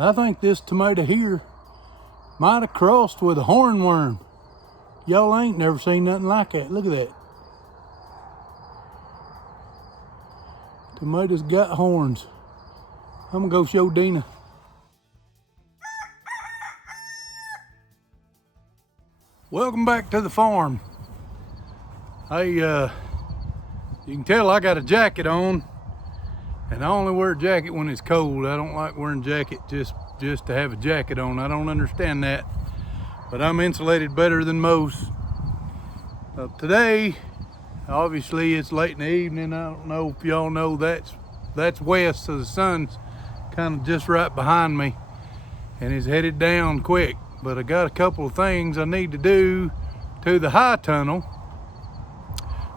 I think this tomato here might have crossed with a hornworm. Y'all ain't never seen nothing like that. Look at that. Tomatoes got horns. I'm gonna go show Deanna. Welcome back to the farm. Hey, you can tell I got a jacket on, and I only wear a jacket when it's cold. I don't like wearing a jacket just to have a jacket on. I don't understand that, but I'm insulated better than most. Today, obviously it's late in the evening. I don't know if y'all know that's west, so the sun's kind of just right behind me and is headed down quick. But I got a couple of things I need to do to the high tunnel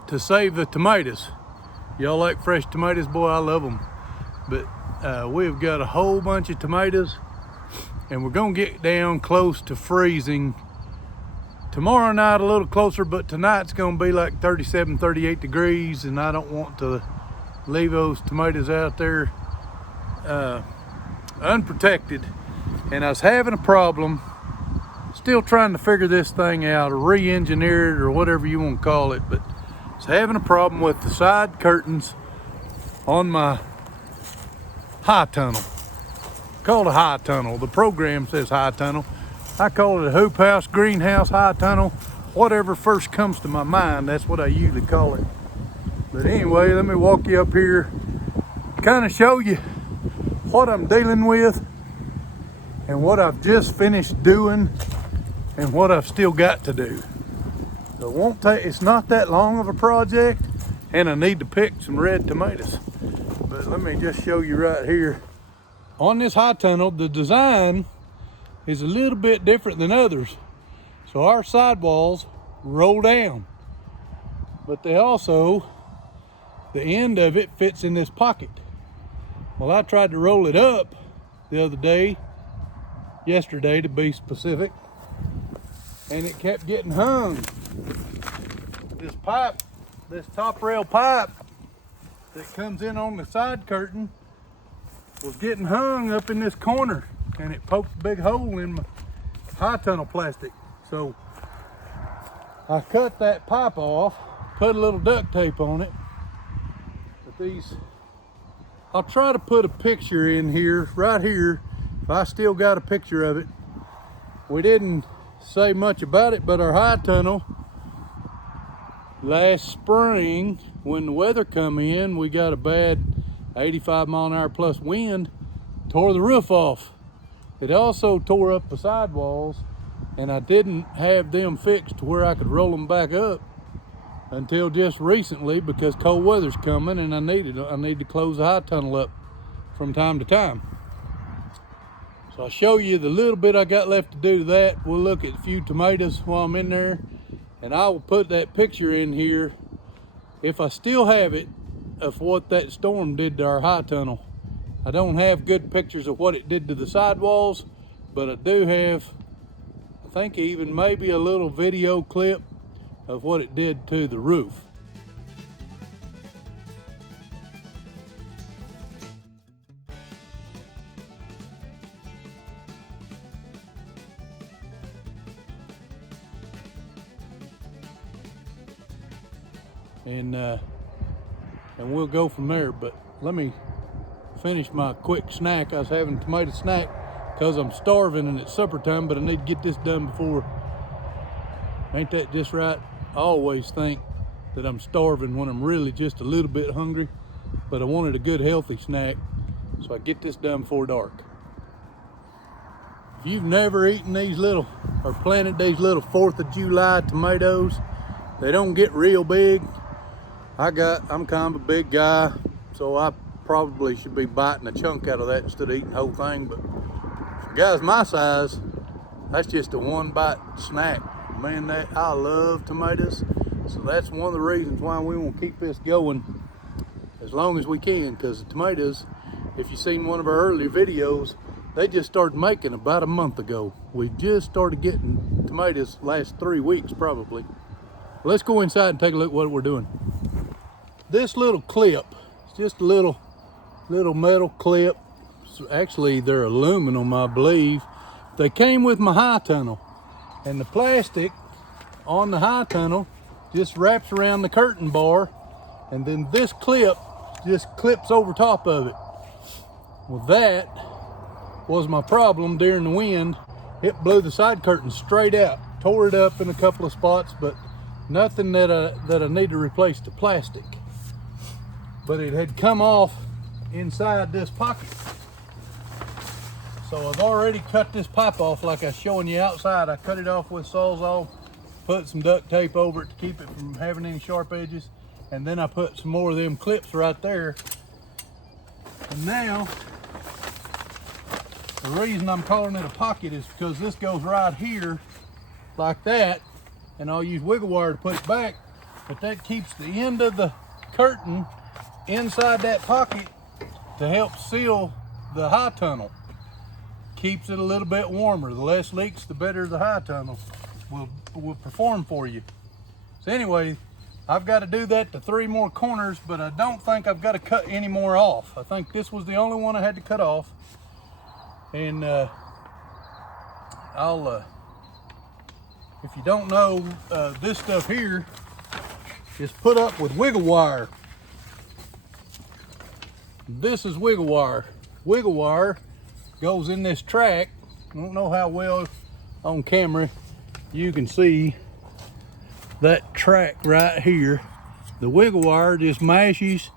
to save the tomatoes. Y'all like fresh tomatoes? Boy, I love them. But we've got a whole bunch of tomatoes, and we're gonna get down close to freezing. Tomorrow night a little closer, but tonight's gonna be like 37, 38 degrees, and I don't want to leave those tomatoes out there unprotected. And I was having a problem, still trying to figure this thing out, or re-engineer it, or whatever you want to call it, but I was having a problem with the side curtains on my high tunnel. Called a high tunnel. The program says high tunnel. I call it a hoop house, greenhouse, high tunnel, whatever first comes to my mind, that's what I usually call it. But anyway, let me walk you up here, kind of show you what I'm dealing with and what I've just finished doing and what I've still got to do. So it won't take, it's not that long of a project, and I need to pick some red tomatoes. But let me just show you right here. On this high tunnel, the design is a little bit different than others. So our sidewalls roll down, but they also, the end of it fits in this pocket. Well, I tried to roll it up the other day, yesterday to be specific, and it kept getting hung. This pipe, this top rail pipe that comes in on the side curtain was getting hung up in this corner, and it poked a big hole in my high tunnel plastic. So I cut that pipe off, put a little duct tape on it. But these, I'll try to put a picture in here, right here, if I still got a picture of it. We didn't say much about it, but our high tunnel, last spring, when the weather come in, we got a bad 85 mile an hour plus wind, tore the roof off. It also tore up the sidewalls, and I didn't have them fixed to where I could roll them back up until just recently, because cold weather's coming and I need to close the high tunnel up from time to time. So I'll show you the little bit I got left to do to that. We'll look at a few tomatoes while I'm in there, and I will put that picture in here, if I still have it, of what that storm did to our high tunnel. I don't have good pictures of what it did to the sidewalls, but I do have, I think even maybe a little video clip of what it did to the roof. And we'll go from there. But let me finish my quick snack. I was having a tomato snack because I'm starving and it's supper time, but I need to get this done before. Ain't that just right? I always think that I'm starving when I'm really just a little bit hungry, but I wanted a good healthy snack, so I get this done before dark. If you've never eaten these little, or planted these little 4th of July tomatoes, they don't get real big. I'm kind of a big guy, so I probably should be biting a chunk out of that instead of eating the whole thing, but for guys my size, that's just a one bite snack. Man, I love tomatoes, so that's one of the reasons why we want to keep this going as long as we can, because the tomatoes, if you've seen one of our earlier videos, they just started making about a month ago. We just started getting tomatoes last 3 weeks probably. Let's go inside and take a look at what we're doing. This little clip, it's just a little metal clip, actually they're aluminum, I believe. They came with my high tunnel, and the plastic on the high tunnel just wraps around the curtain bar, and then this clip just clips over top of it. Well, that was my problem during the wind. It blew the side curtain straight out, tore it up in a couple of spots, but nothing that I need to replace the plastic. But it had come off inside this pocket. So I've already cut this pipe off like I was showing you outside. I cut it off with Sawzall, put some duct tape over it to keep it from having any sharp edges, and then I put some more of them clips right there. And now, the reason I'm calling it a pocket is because this goes right here like that, and I'll use wiggle wire to put it back, but that keeps the end of the curtain inside that pocket to help seal the high tunnel. Keeps it a little bit warmer. The less leaks, the better the high tunnel will perform for you. So anyway, I've got to do that to 3 more corners, but I don't think I've got to cut any more off. I think this was the only one I had to cut off. And if you don't know, this stuff here is put up with wiggle wire. This is wiggle wire. Wiggle wire goes in this track. I don't know how well on camera you can see that track right here. The wiggle wire just mashes.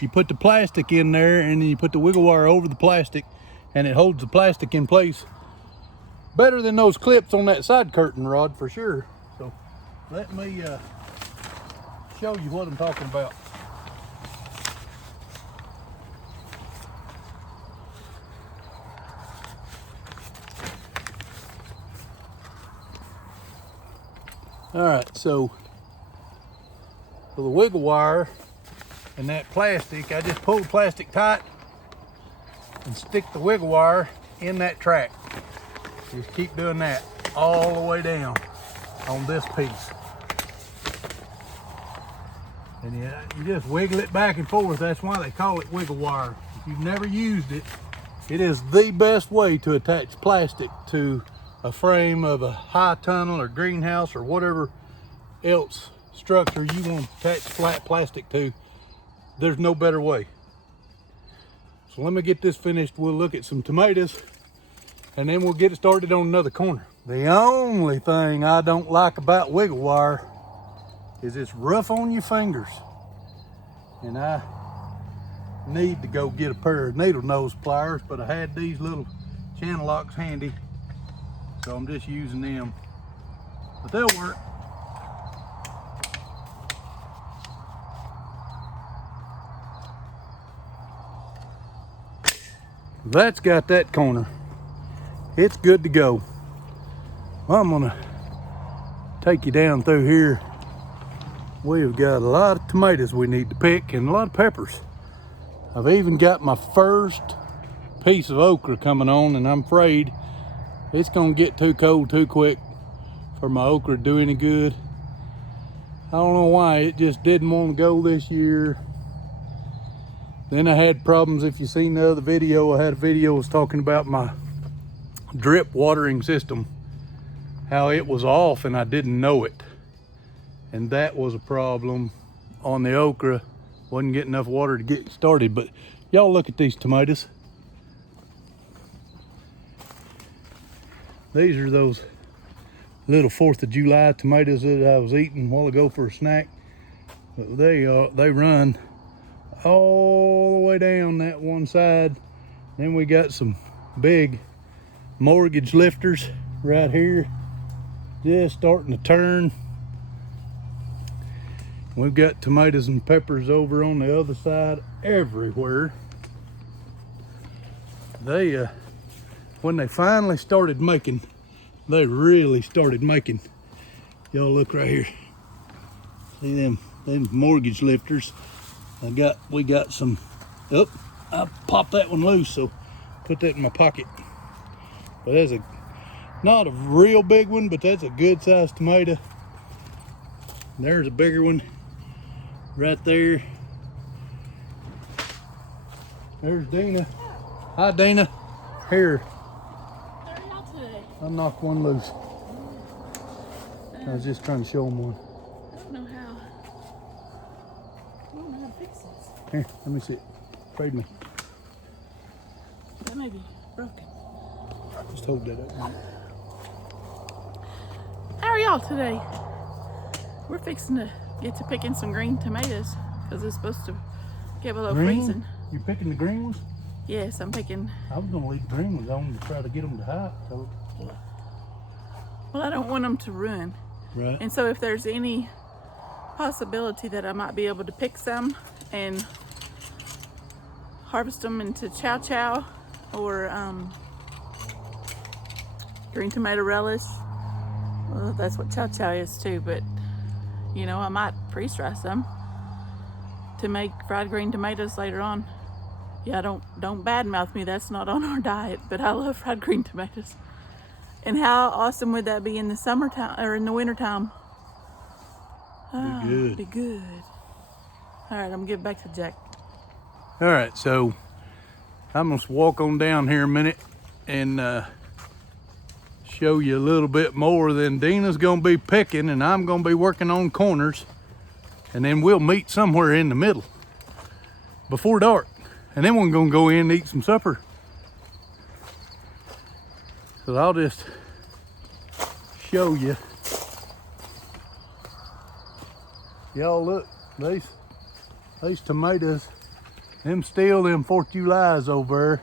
You put the plastic in there, and then you put the wiggle wire over the plastic, and it holds the plastic in place better than those clips on that side curtain rod for sure. So let me show you what I'm talking about. All right, so for the wiggle wire and that plastic, I just pull the plastic tight and stick the wiggle wire in that track. Just keep doing that all the way down on this piece. And you just wiggle it back and forth. That's why they call it wiggle wire. If you've never used it, it is the best way to attach plastic to a frame of a high tunnel or greenhouse or whatever else structure you want to attach flat plastic to. There's no better way. So let me get this finished. We'll look at some tomatoes, and then we'll get it started on another corner. The only thing I don't like about wiggle wire is it's rough on your fingers. And I need to go get a pair of needle nose pliers, but I had these little channel locks handy, so I'm just using them. But they'll work. That's got that corner. It's good to go. Well, I'm gonna take you down through here. We've got a lot of tomatoes we need to pick and a lot of peppers. I've even got my first piece of okra coming on, and I'm afraid it's gonna get too cold too quick for my okra to do any good. I don't know why, it just didn't want to go this year. Then I had problems. If you seen the other video, I had a video was talking about my drip watering system, how it was off and I didn't know it. And that was a problem on the okra. Wasn't getting enough water to get started. But y'all look at these tomatoes. These are those little 4th of July tomatoes that I was eating a while ago for a snack. But they run all the way down that one side. Then we got some big mortgage lifters right here, just starting to turn. We've got tomatoes and peppers over on the other side everywhere. They when they finally started making, they really started making. Y'all look right here. See them mortgage lifters. We got some. Oh, I popped that one loose, so put that in my pocket. But that's not a real big one, but that's a good sized tomato. There's a bigger one right there. There's Deanna. Hi, Dana. Here. How are y'all today? I knocked one loose. I was just trying to show them one. I don't know how. I don't know how to fix this. Here, let me see it. Trade me. That may be broken. Just hold that up. How are y'all today? We're fixing to get to picking some green tomatoes because it's supposed to get below freezing. You picking the green ones? Yes, I'm picking. I was gonna leave the green ones on to try to get them to hide. So. Well, I don't want them to ruin. Right. And so if there's any possibility that I might be able to pick some and harvest them into chow chow or green tomato relish. Well, that's what chow chow is too, but you know, I might freeze-dry some to make fried green tomatoes later on. Yeah, don't badmouth me, that's not on our diet, but I love fried green tomatoes. And how awesome would that be in the summertime or in the wintertime? Be good. Be good. All right, I'm gonna give it back to Jack. All right, so I'm gonna walk on down here a minute and show you a little bit more. Than Deana's gonna be picking and I'm gonna be working on corners, and then we'll meet somewhere in the middle before dark, and then we're gonna go in and eat some supper. So I'll just show you. Y'all look, these tomatoes, them 4th of July's over there.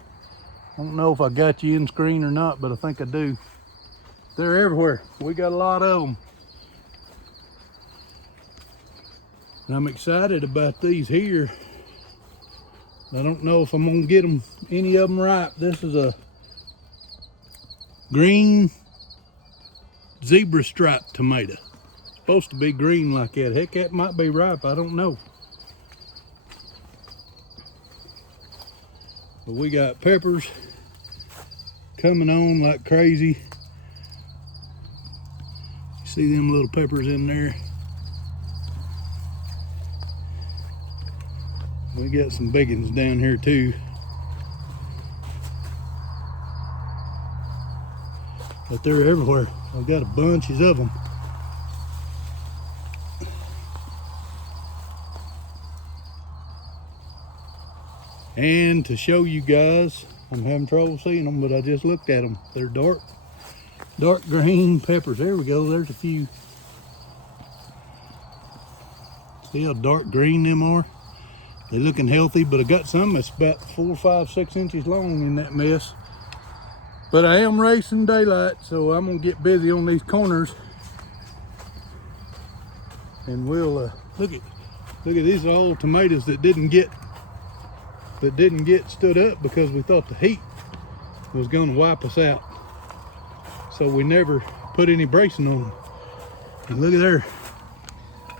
I don't know if I got you in screen or not, but I think I do. They're everywhere. We got a lot of them. And I'm excited about these here. I don't know if I'm gonna get them, any of them ripe. This is a green zebra stripe tomato. Supposed to be green like that. Heck, that might be ripe, I don't know. But we got peppers coming on like crazy. See them little peppers in there? We got some big ones down here too. But they're everywhere. I've got bunches of them. And to show you guys, I'm having trouble seeing them, but I just looked at them. They're dark green peppers. There we go, there's a few. See how dark green them are? They're looking healthy, but I got some that's about 4, 5, 6 inches long in that mess. But I am racing daylight, so I'm gonna get busy on these corners. And we'll look at these old tomatoes that didn't get stood up because we thought the heat was gonna wipe us out. So we never put any bracing on them. And look at there.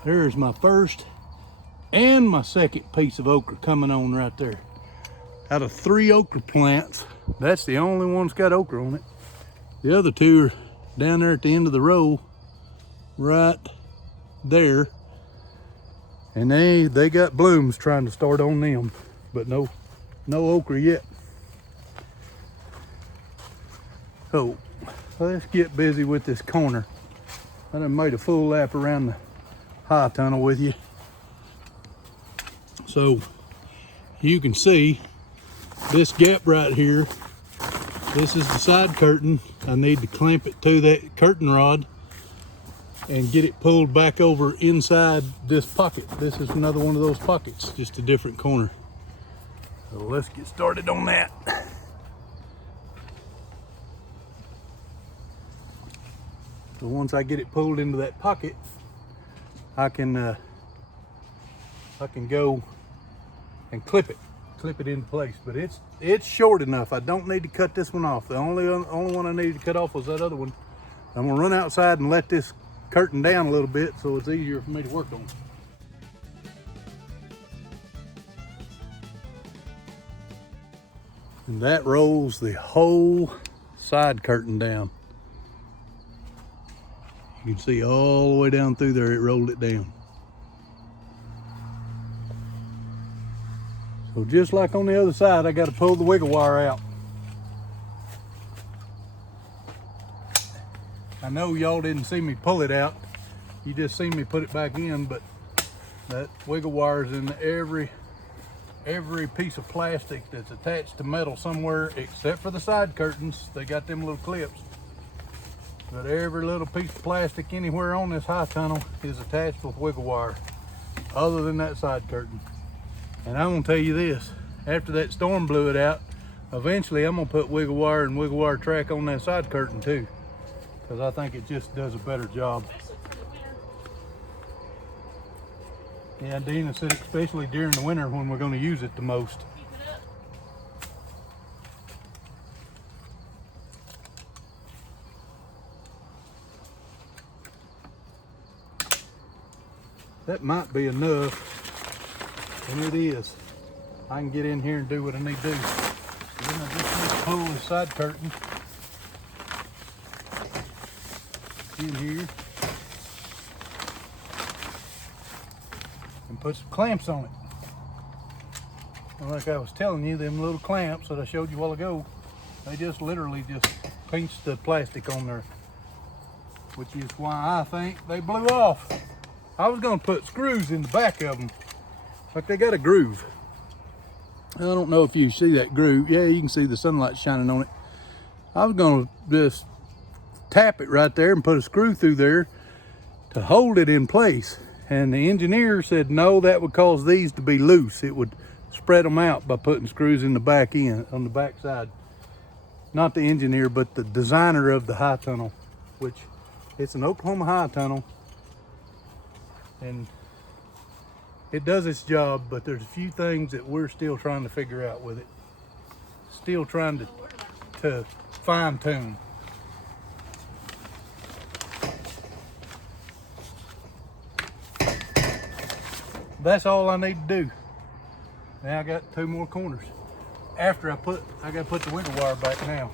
There's my first and my second piece of okra coming on right there. Out of 3 okra plants, that's the only one that's got okra on it. The other 2 are down there at the end of the row, right there. And they got blooms trying to start on them, but no okra yet. So let's get busy with this corner. I done made a full lap around the high tunnel with you. So you can see this gap right here. This is the side curtain. I need to clamp it to that curtain rod and get it pulled back over inside this pocket. This is another one of those pockets, just a different corner. So let's get started on that. So once I get it pulled into that pocket, I can go and clip it into place. But it's short enough. I don't need to cut this one off. The only one I needed to cut off was that other one. I'm gonna run outside and let this curtain down a little bit so it's easier for me to work on. And that rolls the whole side curtain down. You can see all the way down through there, it rolled it down. So just like on the other side, I got to pull the wiggle wire out. I know y'all didn't see me pull it out. You just seen me put it back in, but that wiggle wire is in every piece of plastic that's attached to metal somewhere, except for the side curtains. They got them little clips. But every little piece of plastic anywhere on this high tunnel is attached with wiggle wire, other than that side curtain. And I'm gonna tell you this, after that storm blew it out, eventually I'm gonna put wiggle wire and wiggle wire track on that side curtain too, because I think it just does a better job. Yeah, Deanna said especially during the winter when we're gonna use it the most. That might be enough, and it is. I can get in here and do what I need to do. Then I just need to pull the side curtain in here and put some clamps on it. And like I was telling you, them little clamps that I showed you a while ago, they just literally just pinched the plastic on there, which is why I think they blew off. I was gonna put screws in the back of them, like they got a groove. I don't know if you see that groove. Yeah, you can see the sunlight shining on it. I was gonna just tap it right there and put a screw through there to hold it in place. And the engineer said, no, that would cause these to be loose. It would spread them out by putting screws in the back end, on the back side. Not the engineer, but the designer of the high tunnel, which it's an Oklahoma high tunnel. And it does its job, but there's a few things that we're still trying to figure out with it. Still trying to fine tune. That's all I need to do. Now I got 2 more corners. After I gotta put the wiggle wire back now.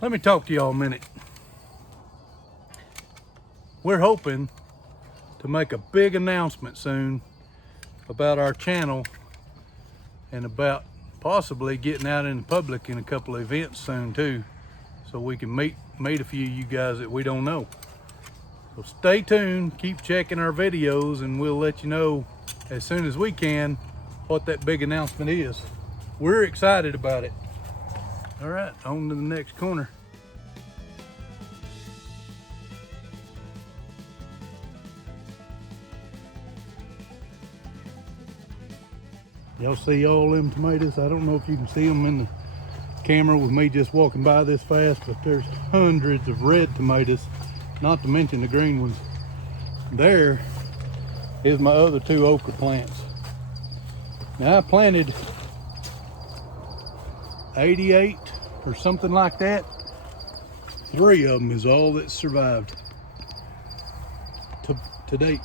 Let me talk to y'all a minute. We're hoping to make a big announcement soon about our channel and about possibly getting out in the public in a couple of events soon too, so we can meet a few of you guys that we don't know. So stay tuned, keep checking our videos, and we'll let you know as soon as we can what that big announcement is. We're excited about it. All right, on to the next corner. Y'all see all them tomatoes? I don't know if you can see them in the camera with me just walking by this fast, but there's hundreds of red tomatoes, not to mention the green ones. There is my other 2 okra plants. Now I planted 88 or something like that. 3 of them is all that survived to date.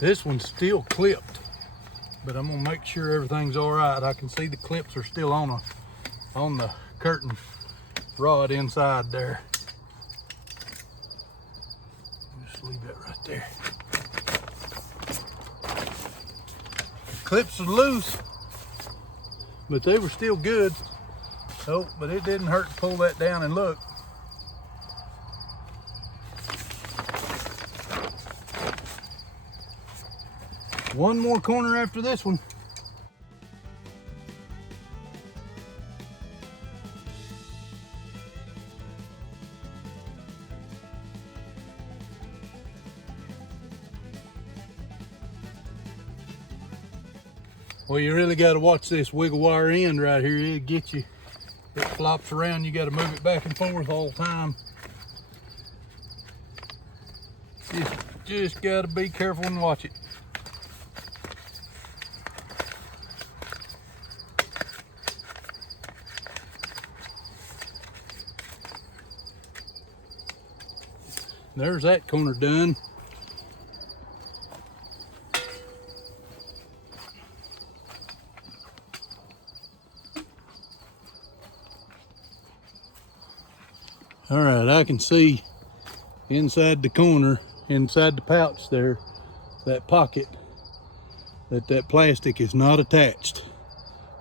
This one's still clipped, but I'm gonna make sure everything's all right. I can see the clips are still on the curtain rod inside there. Just leave that right there. The clips are loose, but they were still good. Oh, but it didn't hurt to pull that down and look. One more corner after this one. Well, you really got to watch this wiggle wire end right here. It'll get you, it flops around. You got to move it back and forth all the time. just gotta be careful and watch it. There's that corner done. All right, I can see inside the corner, inside the pouch there, that pocket, that plastic is not attached.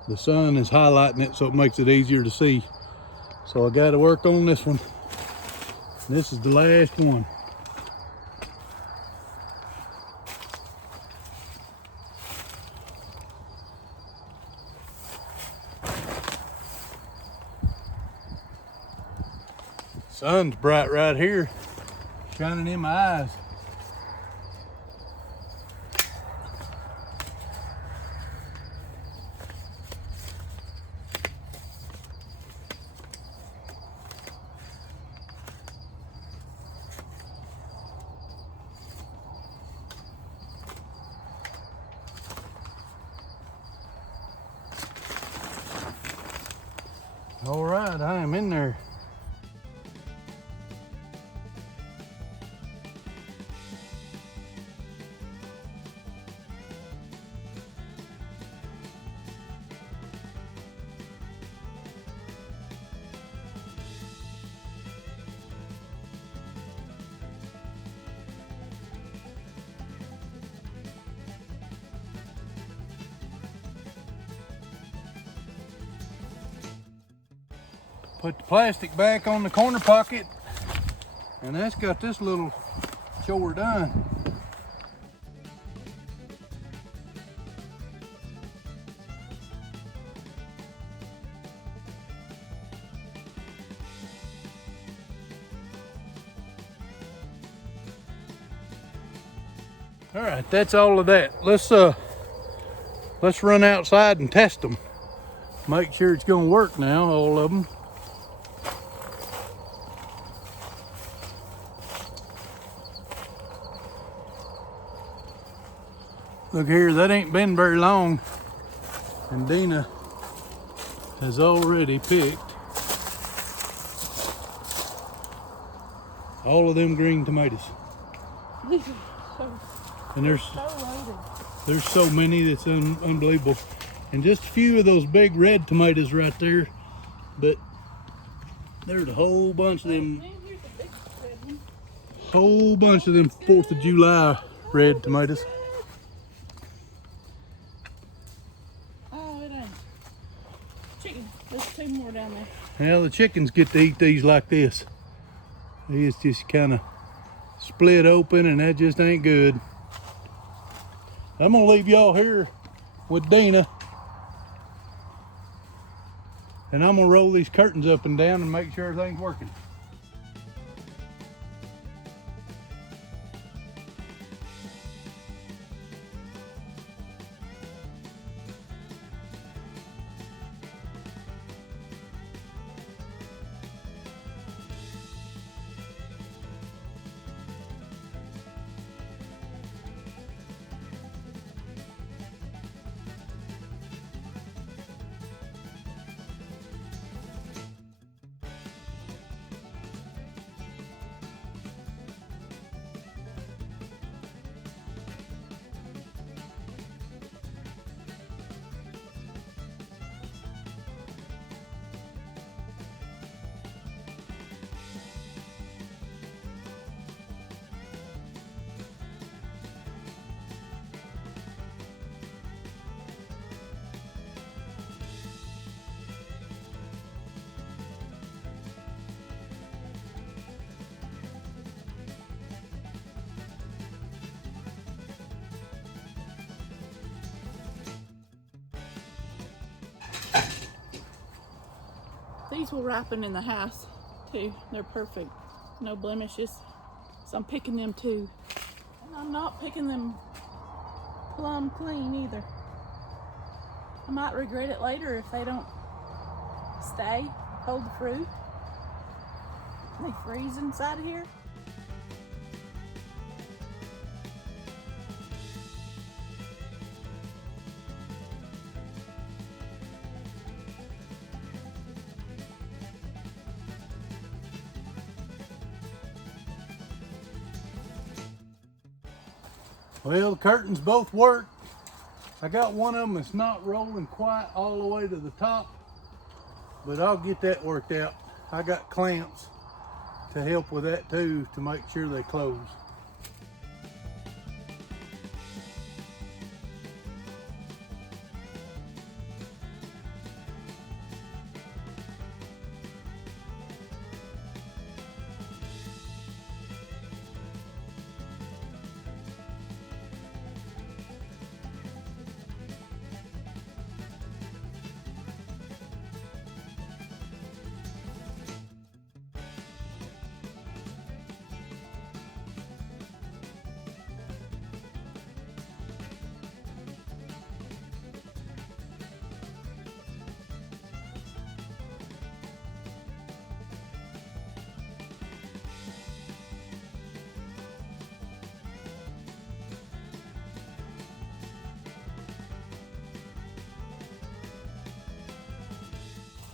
The sun is highlighting it so it makes it easier to see. So I got to work on this one. This is the last one. Sun's bright right here, shining in my eyes. All right, I am in there. Put the plastic back on the corner pocket, and that's got this little chore done. All right, that's all of that. Let's run outside and test them. Make sure it's gonna work now, all of them. Look here, that ain't been very long, and Deanna has already picked all of them green tomatoes. And there's so many that's unbelievable. And just a few of those big red tomatoes right there, but there's a whole bunch of them, 4th of July red tomatoes. There's 2 more down there. Well, the chickens get to eat these like this. These just kind of split open, and that just ain't good. I'm gonna leave y'all here with Deanna, and I'm gonna roll these curtains up and down and make sure everything's working. These will ripen in the house too. They're perfect, no blemishes. So I'm picking them too. And I'm not picking them plumb clean either. I might regret it later if they don't stay, hold the fruit. They freeze inside of here. Well, the curtains both work. I got one of them that's not rolling quite all the way to the top, but I'll get that worked out. I got clamps to help with that too, to make sure they close.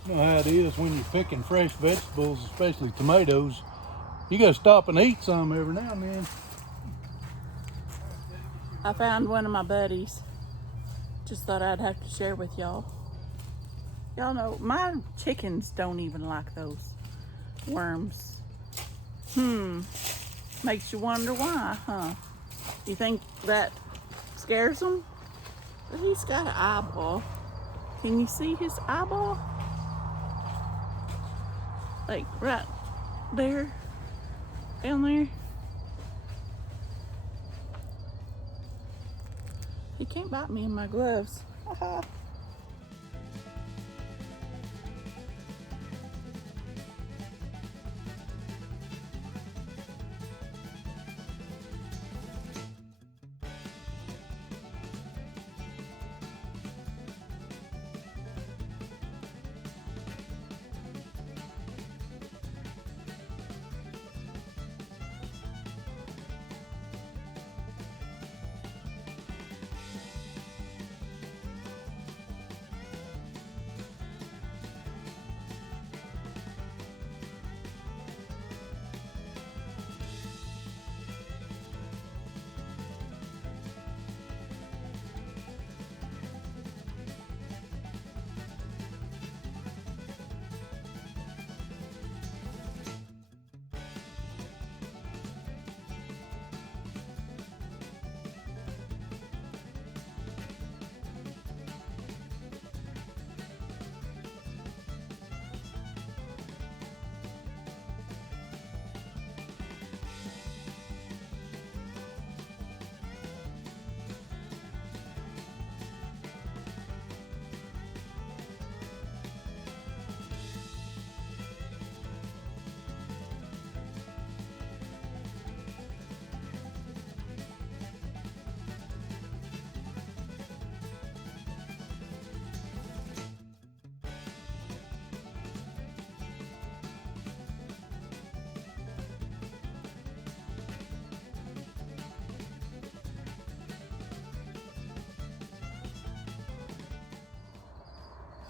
You know how it is when you're picking fresh vegetables, especially tomatoes. You gotta stop and eat some every now and then. I found one of my buddies. Just thought I'd have to share with y'all. Y'all know my chickens don't even like those worms. Makes you wonder why, huh? You think that scares them? But he's got an eyeball. Can you see his eyeball? Like right there, down there. He can't bite me in my gloves.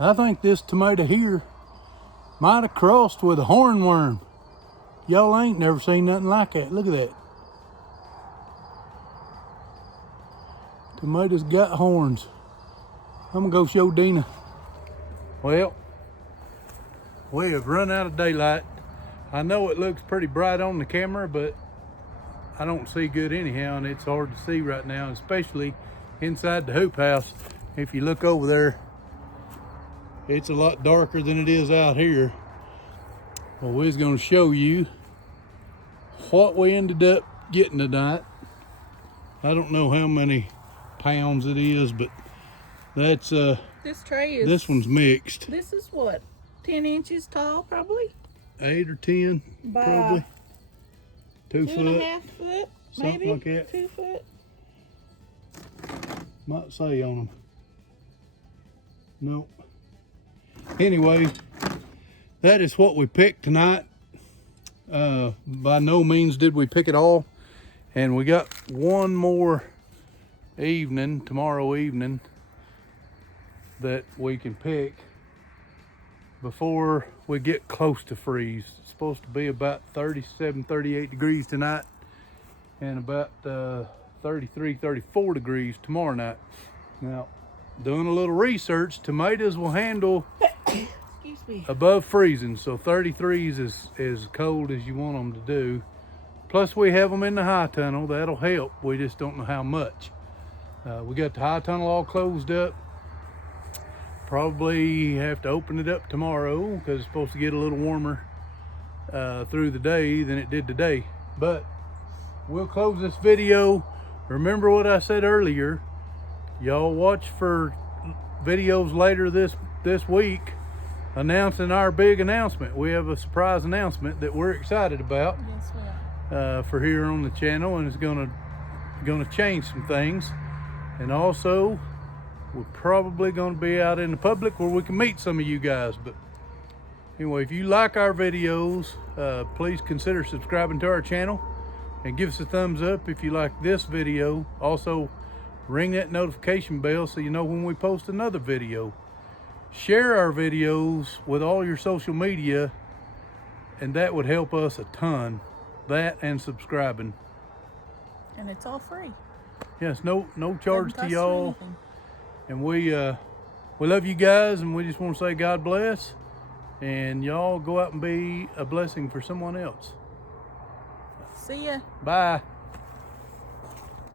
I think this tomato here might have crossed with a hornworm. Y'all ain't never seen nothing like that. Look at that. Tomatoes got horns. I'm gonna go show Deana. Well, we have run out of daylight. I know it looks pretty bright on the camera, but I don't see good anyhow, and it's hard to see right now, especially inside the hoop house. If you look over there, it's a lot darker than it is out here. Well, we're going to show you what we ended up getting tonight. I don't know how many pounds it is, but that's this tray is, this one's mixed. This is what, 10 inches tall, probably? 8 or 10, by probably. 2 foot. 2.5 foot, something maybe like that. 2 foot. Might say on them. Nope. Anyway, that is what we picked tonight. By no means did we pick it all, and we got one more evening, tomorrow evening, that we can pick before we get close to freeze. It's supposed to be about 37, 38 degrees tonight, and about 33, 34 degrees tomorrow night. Now, doing a little research, tomatoes will handle Excuse me. above freezing, so 33s is as cold as you want them to do. Plus, we have them in the high tunnel. That'll help. We just don't know how much. We got the high tunnel all closed up. Probably have to open it up tomorrow because it's supposed to get a little warmer through the day than it did today. But we'll close this video. Remember what I said earlier. Y'all watch for videos later this week announcing our big announcement. We have a surprise announcement that we're excited about. Yes, we are. For here on the channel, and it's gonna change some things. And also, we're probably gonna be out in the public where we can meet some of you guys. But anyway, if you like our videos, please consider subscribing to our channel and give us a thumbs up if you like this video. Also, ring that notification bell so you know when we post another video. Share our videos with all your social media, and that would help us a ton. That and subscribing. And it's all free. Yes, no charge Doesn't to cost you y'all. anything. And we love you guys, and we just want to say God bless. And y'all go out and be a blessing for someone else. See ya. Bye.